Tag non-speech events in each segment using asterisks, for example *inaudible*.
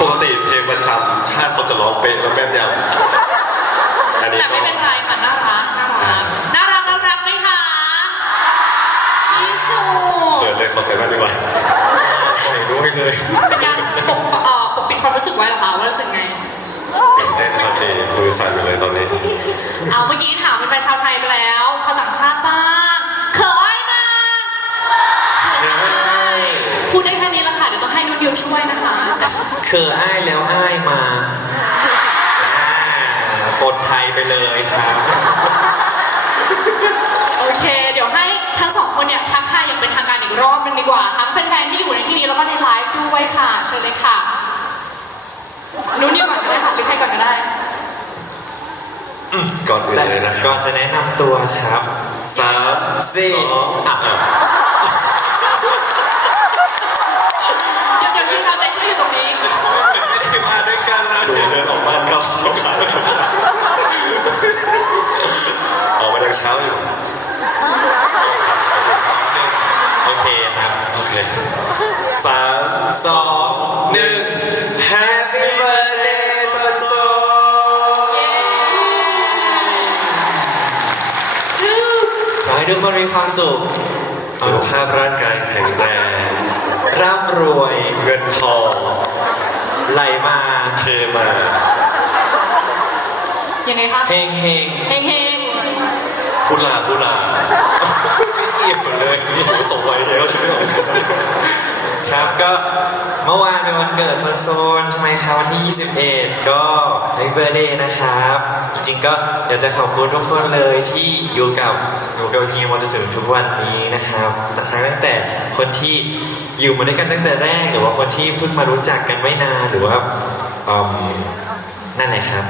ปกติเพลงประจำชาติเขาจะร้องเป๊ะแล้วแม่นยำอันนี้แต่ก็ไม่เป็นไรค่ะน่ารักน่ารักน่ารักแล้วรักไหมคะที่สุดเขินเลยขอใส่แว่นดีกว่าใส่ด้วยเลยเป็นการปกเอ่อปกปิดความรู้สึกไว้เหรอคะว่ารู้สึกไง ตื่นเต้นครับนี่มือสั่นอยู่เลยตอนนี้ เอาเมื่อกี้ถามเป็นแฟนชาวไทยไปแล้วชาวต่างชาติบ้างเขินนะพูดได้แค่นี้ละค่ะเดี๋ยวต้องให้นุ่นยิวช่วยนะคะ เคออ้ายแล้วอ้ายมาอ่าปลดไทยไปเลยครับ โอเค เดี๋ยวให้ทั้งสองคนเนี่ยทักทายอย่างเป็นทางการอีกรอบหนึงดีกว่าทั้งแฟนๆที่อยู่ในที่นี้แล้วก็ในไลฟ์ด้วยค่ะเชิญเลยค่ะนุ่นยิวก่อนก็ได้ค่ะหรือใครก่อนก็ได้ ก่อนอื่นแต่เลยนะคก่รัอบนจะแนะนำตัวครับสามสี่สองอะ อะ เดี๋ยวเดี๋ยวยิงเอาใจช่วยอยู่ตรงนี้ ไม่ได้มาด้วยกันนะ ดูเดินออกบ้านก็เขาขาดออกมาดังเช้าอยู่สามสองหนึ่ง โอเคครับ โอเค สามสองหนึ่ง Happy birthday โซโซขอให้ทุกคนมีความสุข สุขภาพร่างกายแข็งแรง ร่ำรวย เงินทองไหลมาเทมายังไงคะเฮงเฮงเฮงเฮงพุลาพุลาไม่เกี่ยวเลยผมส่งไว้เยอะใช่ไหม ครับก็เมื่อวานเป็นวันเกิดโซนโซนใช่ไมครับวันที่ 21 ก็ Happy Birthday นะครับ จริงๆก็อยากจะขอบคุณทุกคนเลยที่อยู่กับอยู่กับเฮียมาจนถึงทุกวันนี้นะครับแต่ทั้งตั้งแต่คนที่อยู่มาด้วยกันตั้งแต่แรก หรือว่าคนที่เพิ่งมารู้จักกันไม่นานหรือว่าอืมนั่นแหละครับ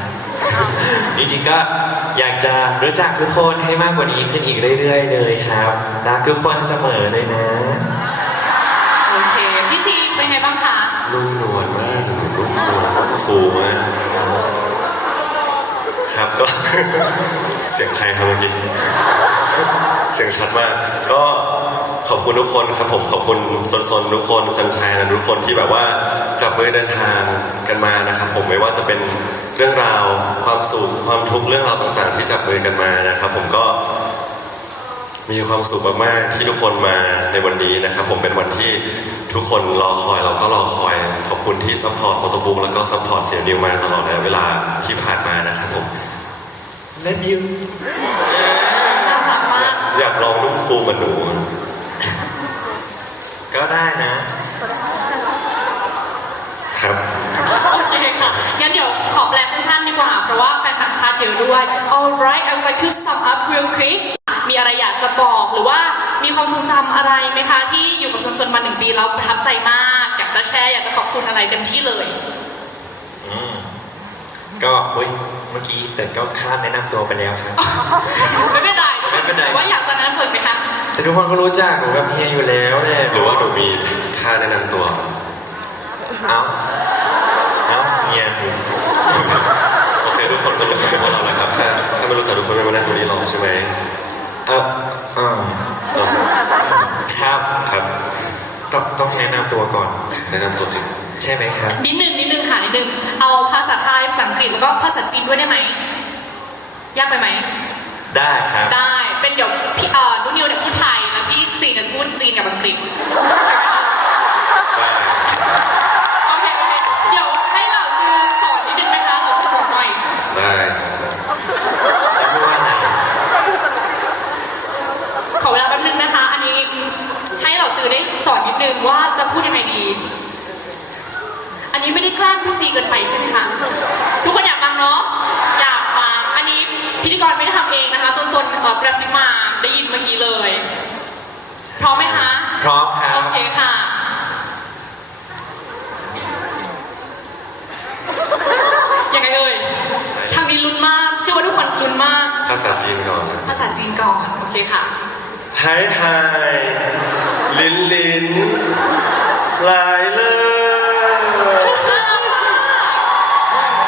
จริงๆก็อยากจะรู้จักทุกคนให้มากกว่านี้ขึ้นอีกเรื่อย ๆ เลยครับรักทุกคนเสมอเลยนะ ฟูมากครับก็ เสียงใครครับเมื่อกี้เสียงชัดมาก ก็ขอบคุณทุกคนครับผมขอบคุณสนๆทุกคนสัญชัยนะทุกคนที่แบบว่าจับมือเดินทางกันมานะครับผมไม่ว่าจะเป็นเรื่องราวความสุขความทุกข์เรื่องราวต่างๆ ที่จับมือกันมานะครับ ผมก็ มีความสุขมากๆที่ทุกคนมาในวันนี้นะครับ ผมเป็นวันที่ทุกคนรอคอยเราก็รอคอย ขอบคุณที่ซัพพอร์ตโฟโต้บุ๊กแล้วก็ซัพพอร์ตเสียนิวมาตลอดระยะเวลาที่ผ่านมานะครับผม Love you น่ารักมากอยากลองนุ่มฟูเหมือนหนู ก็ได้นะ ครับ โอเคค่ะ งั้นเดี๋ยวขอแปลสั้นๆดีกว่า เพราะว่าแฟนต่างชาติเยอะด้วย alright I'm going to sum up real quick มีอะไรอยากจะบอกหรือว่ามีความทรงจำอะไรไหมคะ ที่อยู่กับซนจนมาหนึ่งปีแล้วประทับใจมาก อยากจะแชร์อยากจะขอบคุณอะไรเต็มที่เลยก็อุ้ยเมื่อกี้แต่ก็ข้ามแนะนำตัวไปแล้วครับ ไม่เป็นไรไม่เป็นไรว่าอยากจะนั้นเกิดไหมคะ แต่ทุกคนก็รู้จักหนูกับเฮียอยู่แล้วแหละหรือว่าหนูมีท่าแนะนำตัว เอ้าเอ้าเฮียโอเคทุกคนก็รู้จักพวกเราแล้วครับถ้าถ้าไม่รู้จักทุกคนไม่มานั่งตรงนี้หรอกใช่ไหมเออเออเออครับครับ ต้องต้องแนะนำตัวก่อน แนะนำตัวจริงใช่ไหมครับ นิดนึงนิดนึงค่ะนิดนึง เอาภาษาไทยภาษาอังกฤษแล้วก็ภาษาจีนด้วยได้ไหมยากไปไหม ได้ครับ ได้ เป็นเดี๋ยวพี่เอ่อนุ่นนิวเนี่ยพูดไทย แล้วพี่ซีเนี่ยจะพูดจีนกับอังกฤษ ได้ โอเคโอเค เดี๋ยวให้เราซื้อสอนนิดนึงไหมคะเราสอนหน่อย ได้ แล้วพูดว่าไหน ขอเวลาแป๊บนึงนะคะ อันนี้ให้เราซื้อได้สอนนิดนึง ว่าจะพูดยังไงดี อันนี้ไม่ได้แกล้งพี่ซีเกินไปใช่ไหมคะทุกคนอยากฟังเนาะอยากฟังอันนี้พิธีกรไม่ได้ทำเองนะคะส่วนๆเอ่อกระซิบมาได้ยินเมื่อกี้เลยพร้อมไหมคะพร้อมครับโอเคค่ะยังไงเอ่ยทางนี้ลุ้นมากเชื่อว่าทุกคนลุ้นมาก ภาษาจีนก่อนนะภาษาจีนก่อน โอเคค่ะไฮไฮ ลินลินลายเลอ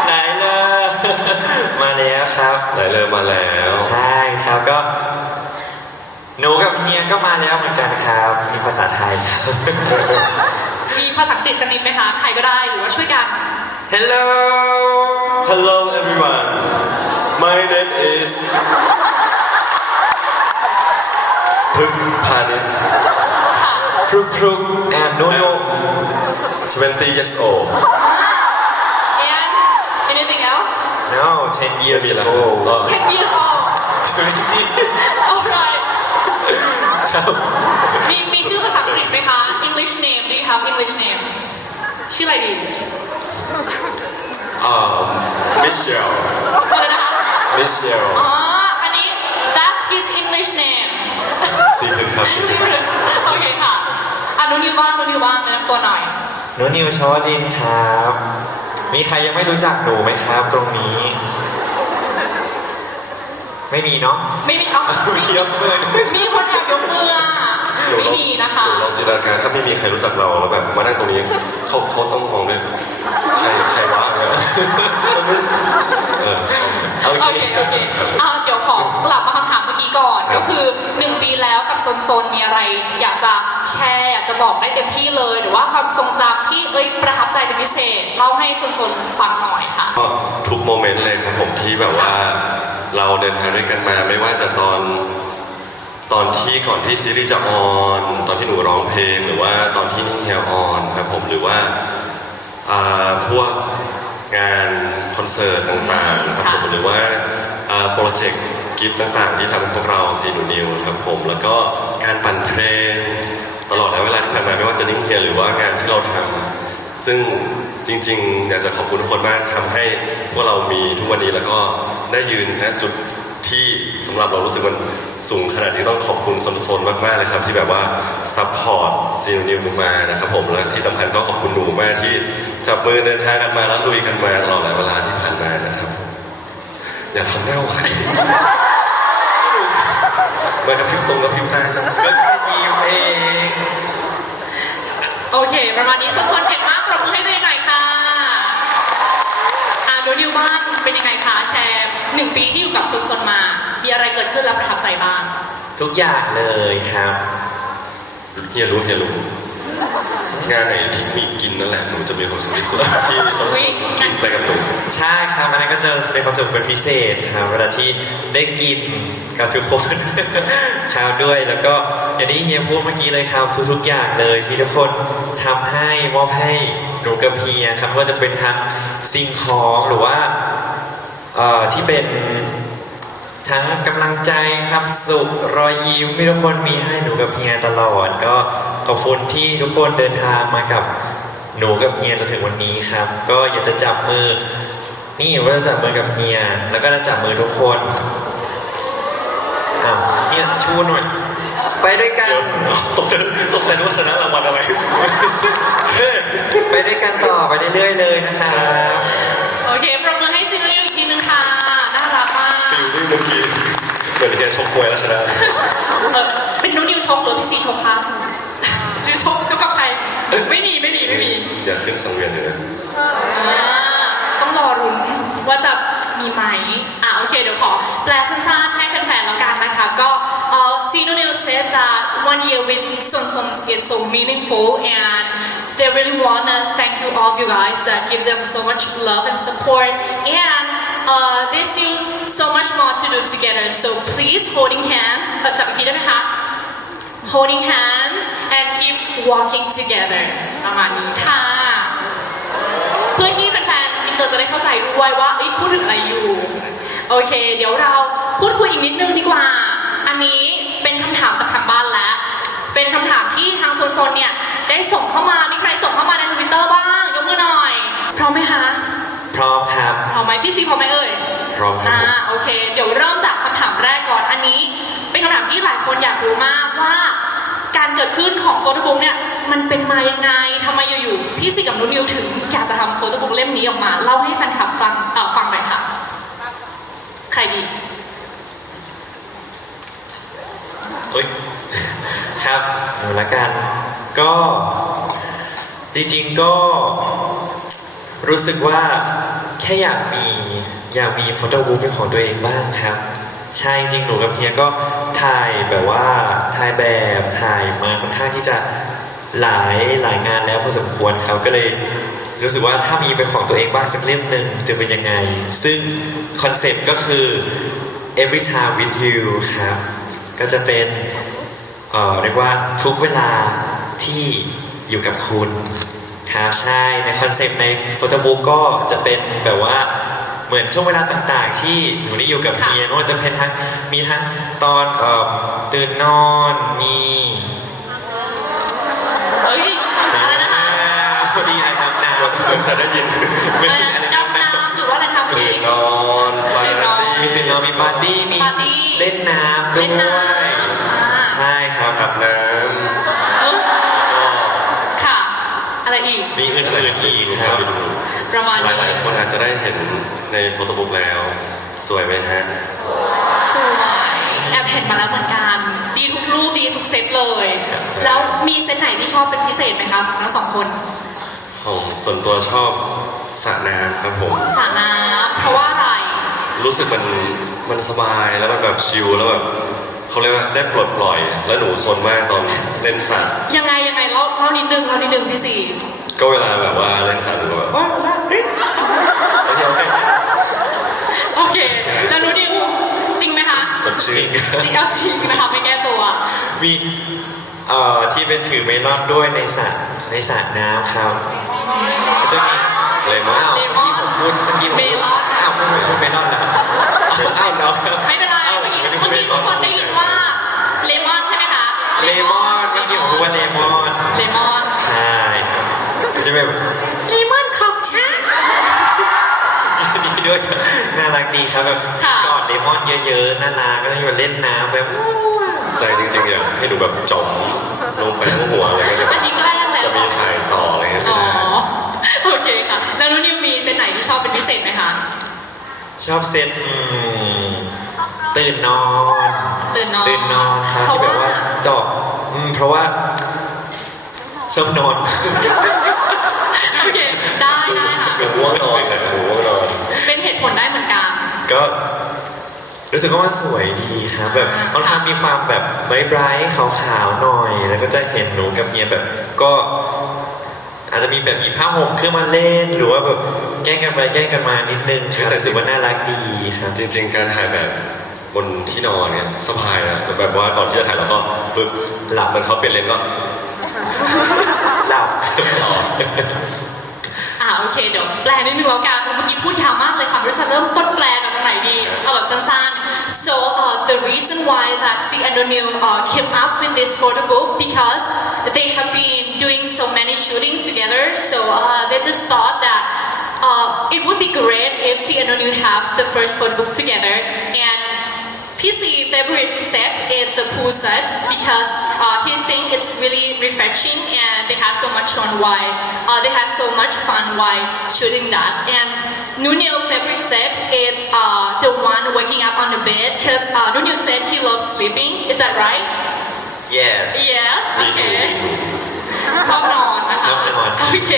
ไหนเลยมาแล้วครับลายเลอมาแล้ว ใช่ครับก็ หนูกับเฮียก็มาแล้วเหมือนกันครับมีภาษาไทยครับ มีภาษาอังกฤษสักนิดไหมคะ ใครก็ได้หรือว่าช่วยกัน Hello Hello everyone my name is พรุกพรุก and no no 20 years old *laughs* and anything else no 10 years ไม่มีแล้ว ago อ๋อ 10 years old 20 *laughs* alright *laughs* ครับ มีมีชื่อภาษาอังกฤษไหมคะ English name do you have English name ชื่ออะไรดี อ่า Michelle อะไรนะคะ Michelle อ๋อ อันนี้ that's his English name สีพึกครับสีพึก โอเคค่ะ อะนุนิวบ้างนุนิวบ้างแนะนำตัวหน่อย หนูนิวชวลินครับ มีใครยังไม่รู้จักหนูไหมครับ ตรงนี้ ไม่มีเนาะ ไม่มีเอามียกมือด้วย มีคนอยากยกมืออะหนูไม่ลองมีนะคะ หนูลองจินตนาการถ้าไม่มีใครรู้จักเราแล้วแบบมานั่งตรงนี้เขาเขาต้องมองด้วยใครใครวะเนี่ยเออ โอโอเค เคโอเคอะเดี๋ยวขอกลับมาคำถามเมื่อกี้ก่อน ครับ ก็คือหนึ่งปีแล้วกับโซนโซนมีอะไร อยากจะแชร์อยากจะบอกได้เต็มที่เลย หรือว่าความทรงจำที่เอ้ยประทับใจเป็นพิเศษเล่าให้โซนโซนฟังหน่อยค่ะ ก็ทุกโมเมนต์เลยครับผมที่แบบว่าเราเดินทางด้วยกันมาไม่ว่าจะตอนตอนที่ก่อนที่ซีรีส์จะออน ตอนที่หนูร้องเพลงหรือว่าตอนที่นิ่งเฮียออนครับผมหรือว่าอ่าพวก งานคอนเสิร์ตต่างๆครับผมหรือว่าโปรเจกต์กิฟต์ต่างๆ ที่ทำพวกเราซีนูนิวครับผมแล้วก็การปั่นเทรนตลอดระยเวลาที่ผ่านมาไม่ว่าจะนิ่งเฮียหรือว่างานที่เราทำซึ่งจริงๆอยากจะขอบคุณทุกคนมากทำให้พวกเรามีทุกวันนี้แล้วก็ได้ยืนณจุดที่สำหรับเรารู้สึกมันสูงขนาดนี้ต้องขอบคุณโซนๆมากๆเลยครับที่แบบว่าซัพพอร์ตซีนิวมานะครับผมและที่สำคัญก็ขอบคุณหนูมากที่ จับมือเดินทางกันมาแล้วลุยกันมาตลอดหลายเวลาที่ผ่านมานะครับผมอย่าทำหน้าหวานสิมากับพริบตรงกับพริบตาครับก็แค่ยิ้มเองโอเค ประมาณนี้โซนโซนเก่งมากปรบมือให้ตัวเองหน่อยค่ะอะนุนิวบ้างเป็นยังไงคะแชร์หนึ่งปีที่อยู่กับโซนโซนมา มีอะไรเกิดขึ้นแล้วประทับใจบ้างทุกอย่างเลยครับเฮียรู้เฮียรู้ งานไหนที่มีกินนั่นแหละหนูจะมีความสุขที่สุดที่สมสมกินไปกับหนูใช่ครับอันนั้นก็จะเป็นความสุขเป็นพิเศษครับเวลาที่ได้กินกับทุกคนครับด้วยแล้วก็อย่างที่เฮียพูดเมื่อกี้เลยครับทุกๆอย่างเลยที่ทุกคนทำให้มอบให้หนูกับเฮียครับไม่ว่าจะเป็นทั้งสิ่งของหรือว่าเอ่อที่เป็นทั้งกำลังใจความสุขรอยยิ้มที่ทุกคนมีให้หนูกับเฮียตลอดก็ ขอบคุณที่ทุกคนเดินทางมากับหนูกับเฮียจนถึงวันนี้ครับ ก็อยากจะจับมือ นี่ว่าจะจับมือกับเฮีย แล้วก็จะจับมือทุกคนอ้าวเฮียชูหน่อย ไปด้วยกันเดี๋ยวตกใจตกใจนึกว่าชนะรางวัลอะไรเฮ้ยไปด้วยกันต่อไปเรื่อยๆเลยนะครับโอเคปรบมือให้ซีนุนิวอีกทีนึงค่ะ น่ารักมากฟิลลิ่งเมื่อกี้เหมือนเฮียชกมวยแล้วชนะเออเป็นนุนิวชกหรือพี่ซีชกคะ ไม่มีไม่มีไม่มีอย่าขึ้นสังเวียนเลยนะอ่าต้องรอรุ้นว่าจะมีไหมอะโอเคเดี๋ยวขอแปลสั้นๆให้แฟนๆแล้วกันนะคะก็เอ่อ Sino News said that one year with Sun Sun is so meaningful and they really wanna thank you all of you guys that give them so much love and support and uh, they still so much more to do together so please holding hands เอ่อจับอีกทีได้ไหมคะ holding hands and keep walking together ประมาณนี้ค่ะ เพื่อที่แฟนๆอินเตอร์จะได้เข้าใจด้วยว่าเอ้ยพูดถึงอะไรอยู่ โอเค เดี๋ยวเราพูดคุยอีกนิดนึงดีกว่า อันนี้เป็นคำถามจากทางบ้านแล้ว เป็นคำถามที่ทางโซนๆเนี่ยได้ส่งเข้ามา มีใครส่งเข้ามาในทวิตเตอร์บ้าง ยกมือหน่อย พร้อมไหมคะ พร้อมครับ พร้อมไหมพี่ซีพร้อมไหมเอ่ย พร้อมครับอ่าผมโอเค เดี๋ยวเริ่มจากคำถามแรกก่อน อันนี้ เป็นคำถามที่หลายคนอยากรู้มากว่า การเกิดขึ้นของโฟโต้บุ๊กเนี่ยมันเป็นมายังไงทำไมอยู่ๆพี่ซีกับนุนิวถึงอยากจะทำโฟโต้บุ๊กเล่มนี้ออกมาเล่าให้แฟนคลับฟังเอ่อฟังหน่อยค่ะ ใครดีเฮ้ยครับหนูละกัน ก็จริงๆก็รู้สึกว่าแค่อยากมีอยากมีโฟโต้บุ๊กเป็นของตัวเองบ้างครับ ใช่จริงหนูกับเฮียก็ ถ่ายแบบว่าถ่ายแบบถ่ายมาค่อนข้างที่จะหลายหลายงานแล้วพอสมควรครับก็เลยรู้สึกว่าถ้ามีเป็นของตัวเองบ้างสักเล่มหนึ่งจะเป็นยังไง ซึ่งคอนเซปต์ก็คือ every time with you ครับ ก็จะเป็นเอ่อเรียกว่าทุกเวลาที่อยู่กับคุณครับใช่ในคอนเซปต์ในโฟโต้บุ๊กก็จะเป็นแบบว่า เหมือนช่วงเวลาต่างๆ ที่หนูได้อยู่กับค่ะ เมียไม่ว่าจะเป็นทั้งมีทั้งตอนเอ่อตื่นนอนมีเฮ้ยอะไรนะคะพอดีไอ้น้ำน้เพิ่งจะได้ยินำไม่อะไรมีนะอะไรดำน้ำหรือว่าอะไรทำตื่เอนงนอนปาร์ตี้มีตื่นนอนมีปาร์ตี้มีปาร์ตี้เล่นน้ำด้เล่นวน้ยำอ่าใช่ครับ อาบน้เอ้ยำ มีอื่นๆอีกครับไปดูประมาณหนี้ลายๆคนอาจจะได้เห็นในโฟโต้บุ๊กแล้ว สวยไหมฮะ สวยแอบเห็นมาแล้วเหมือนกัน ดีทุกรูปดีทุกเซตเลยแล้วมีเซตไหนที่ชอบเป็นพิเศษไหมคะของทั้งสองคนผมส่วนตัวชอบสระน้ำครับผม สระน้ำเพราะว่าอะไร รู้สึกมันมันสบายแล้วมันแบบชิลแล้วแบบเขาเรียกว่าได้ปลดปล่อย แล้วหนูซนมากตอนเล่นสระยังไงยังไงเล่าเล่านิดนึงเล่านิดนึงพี่สี ก็เวลาแบบว่าเล่นสระหนูก็แบบว้าวว้าวเฮ้ยโอเคโอเคโอเค แล้วนูนิวจริงไหมคะสดชื่นจริงเอาจริงนะคะไม่แก้ตัว มีเอ่อที่เป็นถือเมลอนด้วยในสระในสระน้ำครับก็จะมีเลมอนอ้าวเลมอนที่ผมพูดเมื่อกี้ผมเมลอนอ้าวพูดพูดเมลอนแล้วอ้าวเนาะไม่เป็นไรเมื่อกี้เมื่อกี้ทุกคนได้ยินว่าเลมอนใช่ไหมคะเลมอนเมื่อกี้ผมพูดว่าเลมอน จะแบบเลมอนของฉัน ดีด้วยครับน่ารักดีครับแบบค่ะ กอดเลมอนเยอะๆน่ารักก็จะแบบเล่นน้ำแบบใจจริงๆอยากให้หนูแบบจมลงไปหัวหัวอะไรก็จะแบอันบนี้แกล้งแล้วจะมีถ่ายต่ออะไรเงี้ยอ๋ไม่อได้โอเคค่ะ แล้วนูนิวมีเซตไหนที่ชอบเป็นพิเศษไหมคะ ชอบเซตอืมตื่นนอนตื่นนอนตื่นนอนครับเพราะที่แบบว่า ว่าเจาะอืมเพราะว่าชอบนอน โอเค ได้ได้ค่ะ หนูง่วงนอนค่ะหนูง่วงนอน เป็นเหตุผลได้เหมือนกัน ก็รู้สึกว่ามันสวยดีครับแบบค่อนข้างมีความแบบไบรท์ๆขาวๆหน่อย แล้วก็จะเห็นหนูกับเมียแบบก็ อาจจะมีแบบมีผ้าห่มขึ้นมาเล่น หรือว่าแบบแกล้งกันไปแกล้งกันมานิดนึงครับแต่รู้สึกว่าน่ารักดีครับจริง ๆ การถ่ายแบบบนที่นอนเนี่ยสบายนะแบบว่าก่อนที่จะถ่ายเราก็ปึ๊บหลับมันเขาเปลี่ยนเลนส์ก็หลับต่ออ่า โอเคเดี๋ยวแปลนิดนึงแล้วกันเมื่อกี้พูดยาวมากเลยค่ะไม่รู้จะเริ่มต้นแปลจากตรงไหนดี เอาแบบสั้นๆ so uh, the reason why that C and O'Neill uh, came up with this photo book because they have been doing so many shootings together so uh, they just thought that uh, it would be great if C and O'Neill have the first photo book together and PC favorite set is the pool set because uh, he think it's really refreshing and they have so much fun while uh, they have so much fun while shooting that. And Nunil favorite set is uh, the one waking up on the bed because uh, Nunil said he loves sleeping. Is that right? yes Yes. มีดู Okay. มีดู ชอบนอนนะคะ ชอบนอน โอเค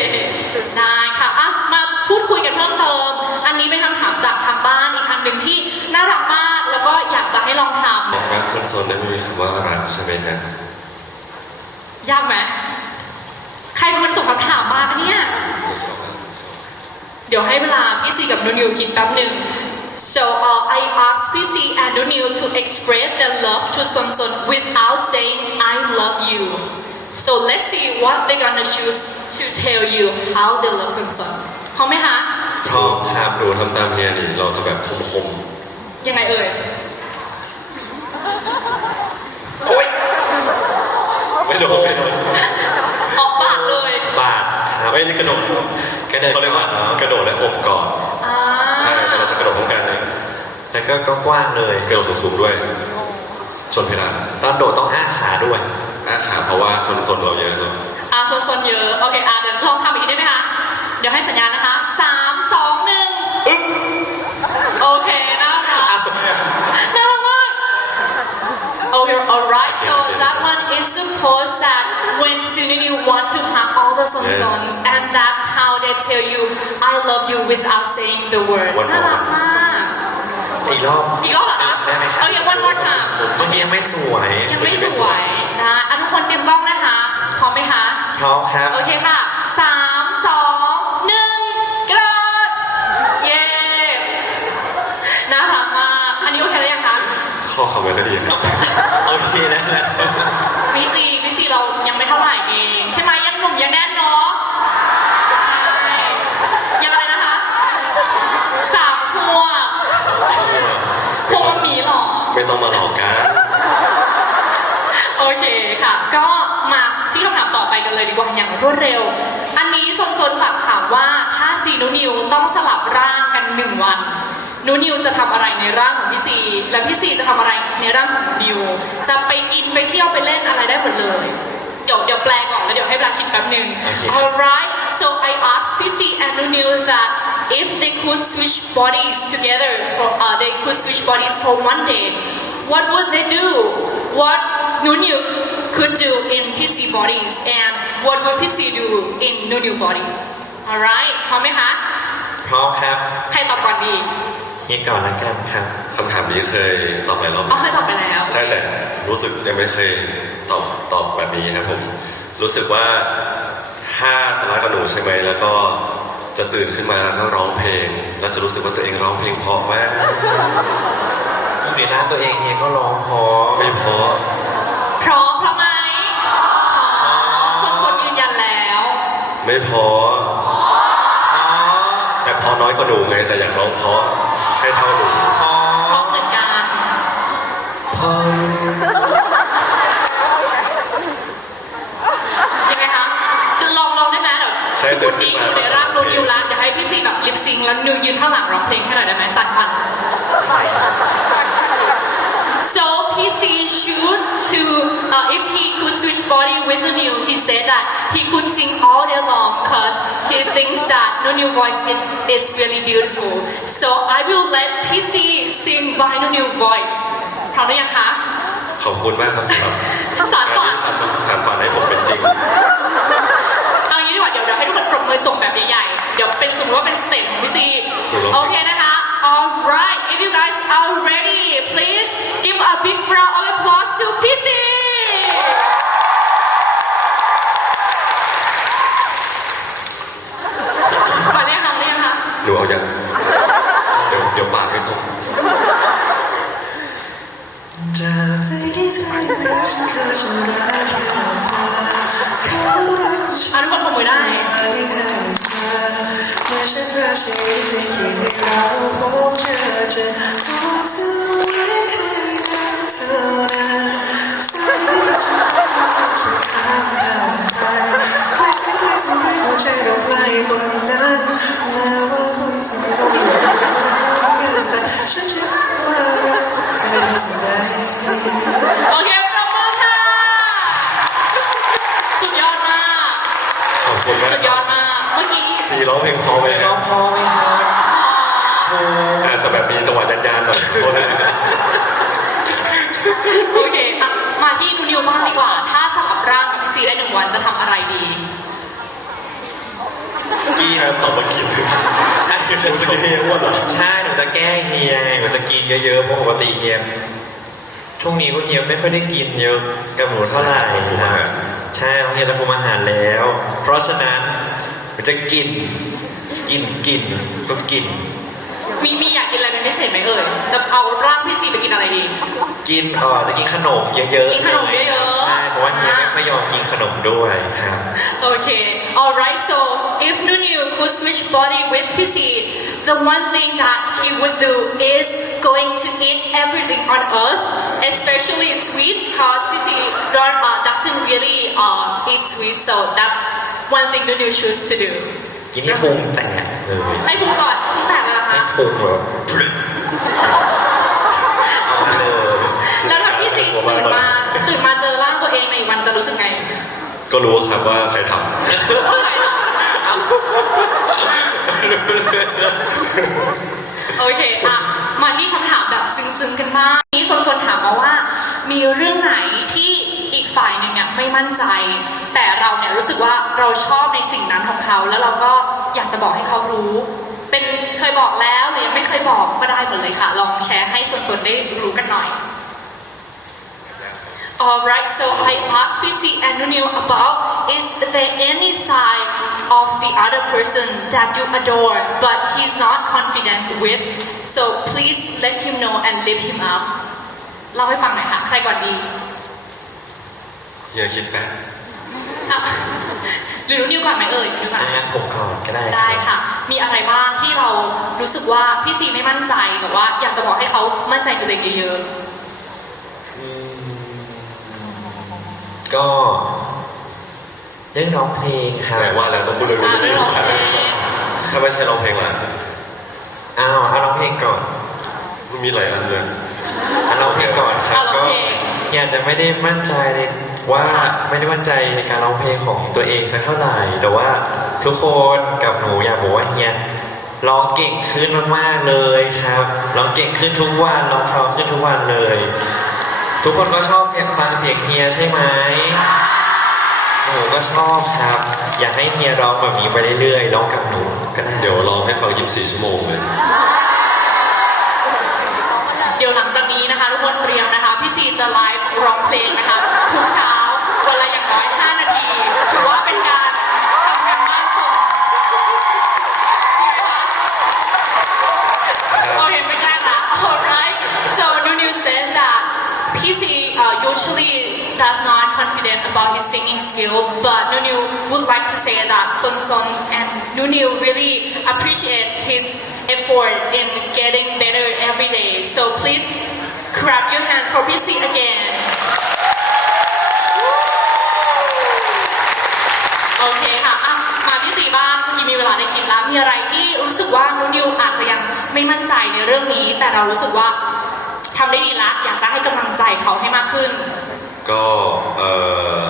ได้ค่ะอ่ะ มา *laughs* *laughs* พูดคุยกันเพิ่มเติม อันนี้เป็นคำถามจากทางบ้านอีกอันหนึ่งที่น่ารักมากแล้วก็อยากจะให้ลองทำบอกรักโซนๆได้ไม่มีคำว่ารักใช่ไหมฮะยากไหมใครเป็นคนส่งคำถามมาคะเนี่ย เดี๋ยวให้เวลาพี่ซีกับนูนิวคิดแป๊บหนึ่ง so uh, I asked PC and Nunil to express their love to Sun Sun without saying I love you so let's see what they're gonna choose to tell you how they love Sun Sun พร้อมไหมคะ พร้อมครับดูทำตามเฮียนี่เราจะแบบคมยังไงเอ่ยโอ๊ยๆไม่โดนไม่โดนออกปากเลย บาดครับไม่นี่กระโดดกระเดินเขาเรียกว่ากระโดดและอบก่อนอ่าใช่แต่เราจะกระโดดพร้อมกันเลยแล้วก็ก็กว้างเลยกระโดดสูงๆด้วยชนเพดานตอนโดดต้องอ้าขาด้วย อ้าขาเพราะว่าโซนๆเราเยอะเลย อ่าโซนๆเยอะ โอเค อ่าเดี๋ยวลองทำอีกทีได้ไหมคะ เดี๋ยวให้สัญญาณนะคะสามสองหนึ่งโอเคน่ารักน่ารักมาก Okay, alright. So that one is supposed that when student you want to have all the sons Yes. sons, and that's how they tell you I love you without saying the word. One more. น่ารักมากอีกรอบอีกรอบเหรอคะได้ไหมครับโอเค one more time เมื่อกี้ยังไม่สวยยังไม่สวยนะอะทุกคนเตรียมกล้องนะคะพร้อมไหมคะพร้อมครับโอเคค่ะ ข้อเขาไม่ค่อยดีครับโอเคนะครับพี่จีพี่ซีเรายังไม่เท่าไหร่เองใช่ไหมยังหนุ่มยังแน่นเนาะใช่ยังอะไรนะคะสามขวบพวกมันมีเหรอ ไม่ต้องมาหลอกกันโอเคค่ะ ก็มาที่คำถามต่อไปกันเลยดีกว่าอย่างรวดเร็ว อันนี้โซนๆฝากถามว่าถ้าซีนูนิวต้องสลับร่างกันหนึ่งวัน นูนิวจะทำอะไรในร่างของพี่ซีและพี่ซีจะทำอะไรในร่างของนูนิว จะไปกินไปเที่ยวไปเล่นอะไรได้หมดเลยเดี๋ยวเดี๋ยวแปลก่อนแล้วเดี๋ยวให้เวลาคิดแป๊บหนึ่งโอเคครับ Alright so I asked PC and Nunil that if they could switch bodies together for uh, they could switch bodies for one day what would they do what Nunil could do in PC bodies and what would PC do in Nunil body Alright พร้อมไหมคะพร้อมครับใครตอบก่อนดี เฮียก่อนละกันครับ คำถามนี้เคยตอบหลายรอบเอาเคยตอบไปแล้วใช่แต่รู้สึกยังไม่เคยตอบตอบแบบนี้ครับผม รู้สึกว่าถ้าสาระกับหนูใช่ไหมแล้วก็จะตื่นขึ้นมาแล้วก็ร้องเพลง แล้วจะรู้สึกว่าตัวเองร้องเพลงเพราะมากอยู่ในร้านตัวเองเฮียก็ร้องพอไม่เพราะพร้อมพร้อมไหมพร้อมคนๆยืนยันแล้ว ไม่เพราะอ๋อแต่เพอน้อยกว่าหนูไงแต่อยากร้องเพราะ ให้เท่าหนูอ๋อพร้อมเหมือนกันพอยังไงคะลองลองได้ไหมเดี๋ยวใช่คุตื่ณนจีขึ้นมาอยู่ในร่างนูนิวละเดี๋ยวให้พี่ซีแบบลิปซิงค์แล้วนิวยืนข้างหลังร้องเพลงให้หน่อยได้ไหมสั่นฟัน So PC shoot to uh, if he could switch body with Nunu, he said that he could sing all day long because he thinks that Nunu voice is, is really beautiful. So I will let PC sing by Nunu voice. พร้อมหรือยังคะ ขอบคุณมากครับสำหรับ สารฝัน การที่ทำสารฝันให้ผมเป็นจริง เอางี้ดีกว่าเดี๋ยวเดี๋ยวให้ทุกคนปรบมือส่งแบบใหญ่ๆ เดี๋ยวเป็นสมมติว่าเป็นสเต็ปของพี่ซี ถูกต้อง โอเคนะคะ alright if you guys are ready อันคนผมไม่ให้เมื่อฉันรักชีวิตที่คิดให้เราพบเจอ ติเฮียช่วงนี้ก็เฮียไม่ค่อยได้กินเยอะกับหนูเท่าไหร่นะใช่เพราะเฮียจะคุมอาหารแล้ว เพราะฉะนั้นหนูจะกินกินกินก็กิน มีมีอยากกินอะไรเป็นพิเศษไหมเอ่ยจะเอาร่างพี่ซีไปกินอะไรดีกินเออจะกินขนมเยอะๆกินขนมเยอะๆใช่เพราะว่าเฮียไม่ค่อยยอมกินขนมด้วยครับ Okay. Alright, so if Nunu could switch body with PC, the one thing that he would do is going to eat everything on earth, especially sweets, because PC don't, uh, doesn't really uh, eat sweets, so that's one thing Nunu choose to do. กินให้พุงแตกเลยให้พูดก่อนพูดแตกเลยเหรอให้คะพุงแบบเอาเลยแล้วถ้าพี่ซีตื่นมาตื่นมาเจอร่างตัวเองในอีกวันจะรู้สึกไง ก็รู้ครับว่าใครทโอเคอะ มาที่คำถามแบบซึ้งๆกันบ้างนี่สนๆถามมาว่า มีเรื่องไหนที่อีกฝ่ายหนึ่งเนี่ยไม่มั่นใจ แต่เราเนี่ยรู้สึกว่าเราชอบในสิ่งนั้นของเขา แล้วเราก็อยากจะบอกให้เขารู้ เป็นเคยบอกแล้วหรือยังไม่เคยบอกก็ได้หมดเลยค่ะ ลองแชร์ให้ส่วนๆได้รู้กันหน่อย Alright, so I asked Lucy and Nunil about is there any side of the other person that you adore but he's not confident with? So please let him know and lift him up. เล่าให้ฟังหน่อยค่ะ ใครก่อนดีเฮียคิดแป๊บอะหรือหนูนิวก่อนไหมเอ่ยหนูนิวก่อนอะผมก่อนก็ได้ได้รับค่ะ มีอะไรบ้างที่เรารู้สึกว่าพี่ซีไม่มั่นใจหรือว่า อยากจะบอกให้เขามั่นใจในตัวเองเยอะก็ เรื่องร้องเพลงครับแต่ว่าแล้วต้องพูดเรื่องๆนี้อะไม่เรื่องได้ของเพลงถ้าไม่ใช่ร้องเพลงล่ะอ้าวเอาร้องเพลงก่อนมันมีหลายอันเลยเอาร้องเพลงก่อนครับเอาร้องก็เพลงอยากจะไม่ได้มั่นใจเลยว่าไม่ได้มั่นใจในการร้องเพลงของตัวเองสักเท่าไหร่ แต่ว่าทุกคนกับหนูอยากบอกว่าเฮียร้องเก่งขึ้นมากๆเลยครับร้องเก่งขึ้นทุกวันร้องเพราะขึ้นทุกวันเลย ทุกคนก็ชอบเสียงฟังเสียงเฮียใช่ไหม หนูก็ชอบครับ อยากให้เฮียร้องแบบนี้ไปเรื่อยๆร้องกับหนูก็ได้ เดี๋ยวร้องให้ฟัง24ชั่วโมงเลย confident about his singing skill but Nunu would like to say that Sun Sons and Nunu really appreciate his effort in getting better every day so please clap your hands for PC again โอเคค่ะอะมาที่สี่บ้างเมื่มีเวลาได้คิดแล้วมีอะไรที่รู้สึกว่านุนิวอาจจะยังไม่มั่นใจในเรื่องนี้ แต่เรารู้สึกว่าทำได้ดีละอยากจะให้กำลังใจเขาให้มากขึ้น ก็เอ่อ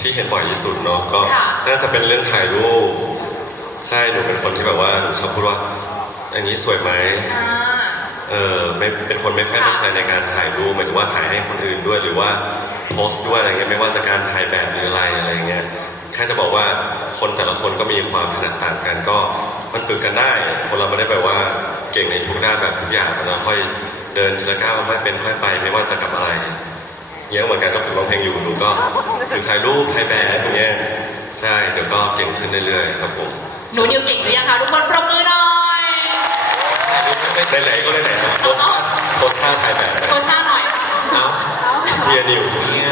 ที่เห็นบ่อยที่สุดเนาะก็ค่ะ น่าจะเป็นเรื่องถ่ายรูปใช่หนูเป็นคนที่แบบว่าหนูชอบพูดว่า อันนี้สวยไหมอ่า เออไม่เป็นคนไม่ค่อยค่ะมั่นใจในการถ่ายรูปหมายถึงว่าถ่ายให้คนอื่นด้วยหรือว่าโพสต์ด้วยอะไรเงี้ยไม่ว่าจะการถ่ายแบบหรืออะไรอะไรเงี้ยแค่จะบอกว่าคนแต่ละคนก็มีความถนัดต่างกันก็มันฝึกกันได้ คนเราไม่ได้แบบว่าเก่งในทุกด้านแบบทุกอย่างเราค่อยเดินทีละก้าวค่อยเป็นค่อยไป ไม่ว่าจะกับอะไร เงี้ยเหมือนกันก็ฝึกร้องเพลงอยู่หนูก็ฝึกถ่ายรูปถ่ายแบบอย่างเงี้ยใช่เดี๋ยวก็เก่งขึ้นเรื่อยๆครับผมหนูนิวเก่งหรือยังคะทุกคนปรบมือหน่อยถ่ายรูปไม่เป็นไหนๆก็ไหนๆนะโพสท่าโพสท่าถ่ายแบบนะโพสท่าหน่อยเอ้าเทียนิวเนี่ย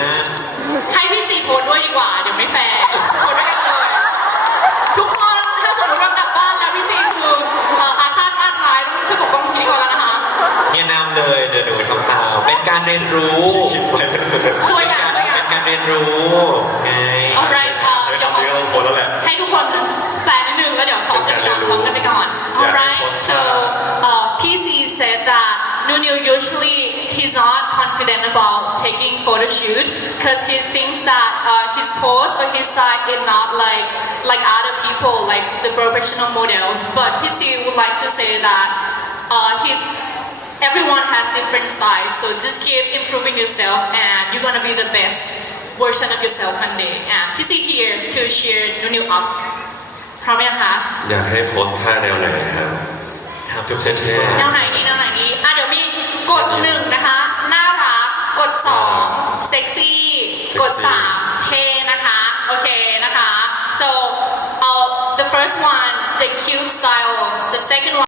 ให้พี่ซีโพสด้วยดีกว่าเดี๋ยวไม่แฟร์โพสด้วย เฮียนำเลยเดี๋ยวหนูทำตามเป็นการเรียนรู้ คิดไว้ ช่วยกันช่วยกั เป็น นการเรียนรู้ไง alright เอ่อ ใช้ เดี๋ยว คำนี้ก็ต้องโพสแล้วแหละ ให้ทุกคนแปลนิดนึงแล้วเดี๋ยวซ้อมกันไปก่อนซ้อมกันไปก่อน อยากให้ alright โพสต์ so uh, PC said that Nunu usually he's not confident about taking photo shoot because he thinks that uh, his pose or his style is not like like other people like the professional models but PC would like to say that uh, he's everyone has different styles so just keep improving yourself and you're gonna be the best version of yourself one day and PC here to cheer Nunu up พร้อมไหมคะอยากให้โพสท่าแนวไหนครับครับทุกเท่แนวไหนนี้แนวไหนนี้อะเดี๋ยวมีกดหนึ่งนะคะน่ารักกดสองเซ็กซี่กดสามเท่นะคะโอเคนะคะ so uh, the first one the cute style the second one